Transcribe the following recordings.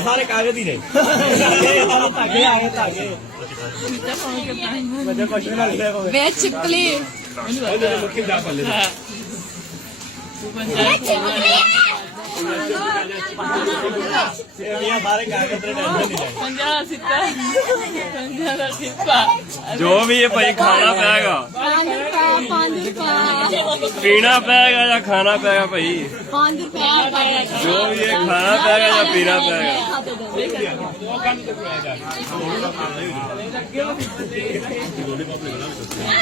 सारे कागज ही नहीं मैं चिपकली जो भी है भाई खाना पेगा पीना पेगा या खाना पेगा भाई जो भी है खाना पेगा या पीना पेगा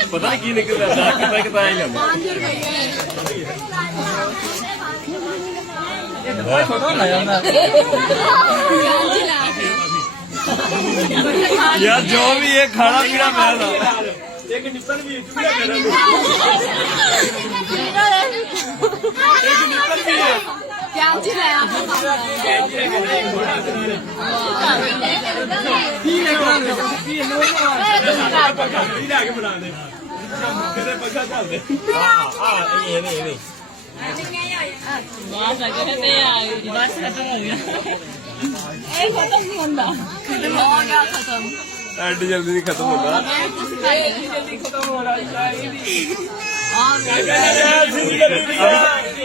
पता नहीं की निकल रहा है यार जो भी है खाना पीना पैदा एक निप्पल भी है क्या चिल्लाया खत्म नहीं होता खत्म हो गया खत्म एडी जल्दी नहीं खत्म होता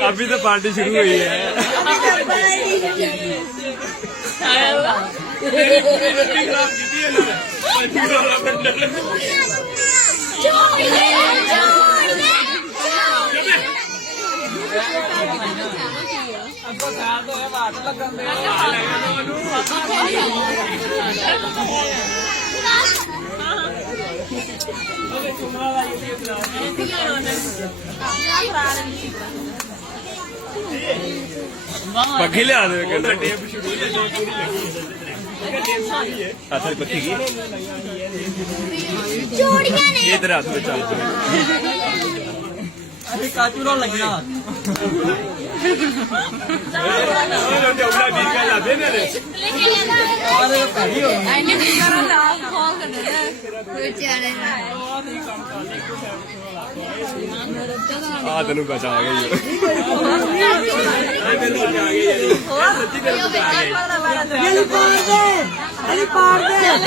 अभी तो पार्टी शुरू हुई है पखी ले आने अच्छा पखी की ये तेरे हाथ में चल काचूरा लगना तेन बचा गई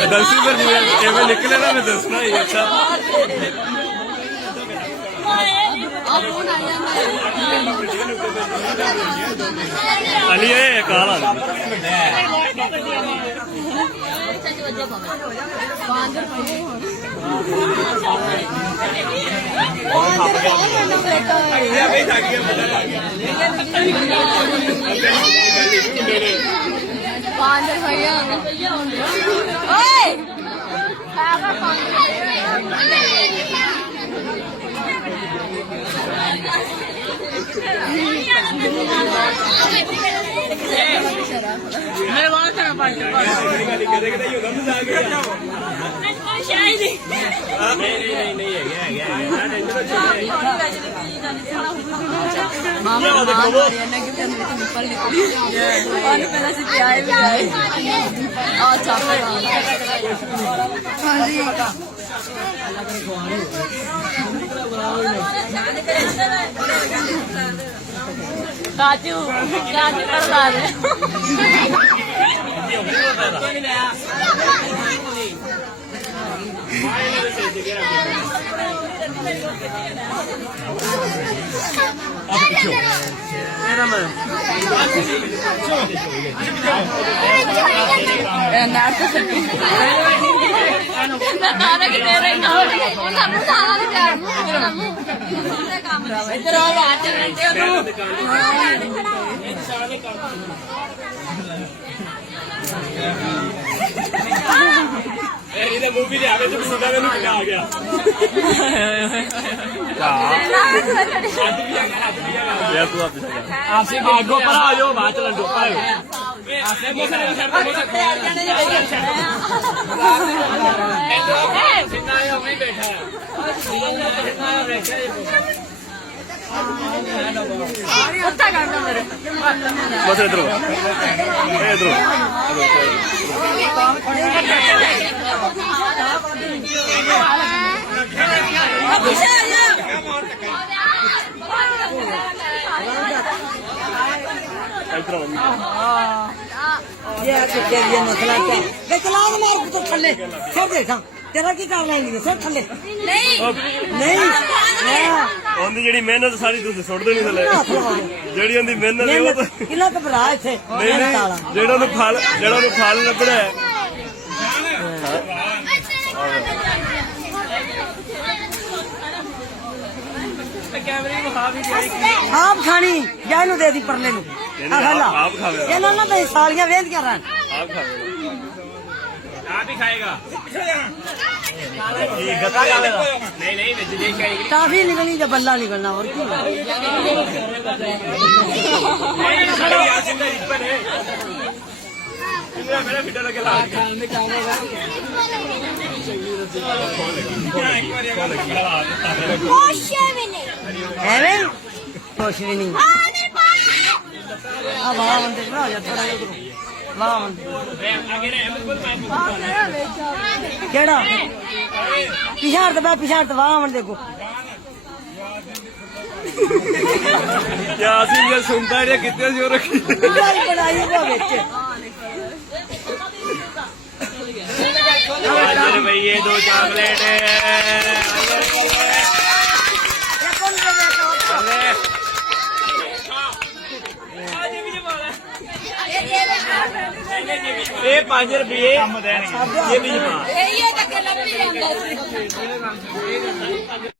दस पर निकले ना मैं दसना ही अच्छा अली काला मैं वहाँ से काजू काजू करवा दे मूवी आ गया आगो पर आ जाओ बात चलो बैठा बस इधर इधरों ये तेरी मसला क्या वे चला दे मार तो थल्ले सर देखा तेरा की काम नहीं सर थल्ले नहीं नहीं ਉਹਦੀ ਜਿਹੜੀ ਮਿਹਨਤ ਸਾਰੀ ਤੁਸੀਂ ਸੁੱਟ ਦੇਣੀ ਥੱਲੇ ਜਿਹੜੀ ਉਹਦੀ ਮਿਹਨਤ ਹੈ ਉਹ ਤਾਂ ਕਿੰਨਾ ਘਬਰਾ ਇੱਥੇ ਨਹੀਂ ਨਹੀਂ ਜਿਹੜਾ ਉਹਨੂੰ ਫਲ ਲੱਭਣਾ ਹੈ ਆਪ ਖਾਣੀ ਜਾਂ ਇਹਨੂੰ ਦੇ ਦੀ ਪਰਲੇ ਨੂੰ ਆ ਖਾ ਆਪ ਖਾਵੇ ਇਹਨਾਂ ਨਾਲ ਤਾਂ ਸਾਲੀਆਂ ਵੇਂਦੀਆਂ ਰਹਿਣ ਆਪ ਖਾਵੇ आप ही खाएगा ਇਹ ਗੱਤਾ ਖਾਵੇਗਾ नहीं नहीं वेज देख के आएगी काफी निकलनी जब बल्ला निकलना और क्यों मेरा बेटा लगे ला ਐਵੇਂ ਕੁਛ ਵੀ ਨਹੀਂ ਆ ਵਾਹ ਬੰਦੇ ਭਰਾ ਜਾ ਥੋੜਾ ਜਿਹਾ ਉਧਰੋਂ ਵਾਹ ਬੰਦੇ ਕਿਹੜਾ ਪਿਛਾੜ ਤੇ ਬੈ ਪਿਛਾੜ ਤੇ ਵਾਹ ਬੰਦੇ ਦੇਖੋ क्या ਅਸੀਂ ਇਹ ਸੁਣਦਾ ਰਿਹਾ ਕਿਤੇ ਜੋ ਰੱਖੀ ਬੜਾਈ ਬੜਾਈ ਹੋ ਵਿੱਚ रुपये 2 चॉकलेट ये 5 रुपये ये भी ਇਹ ਤਾਂ ਕਿ ਲੱਭੀ ਜਾਂਦਾ ਸੀ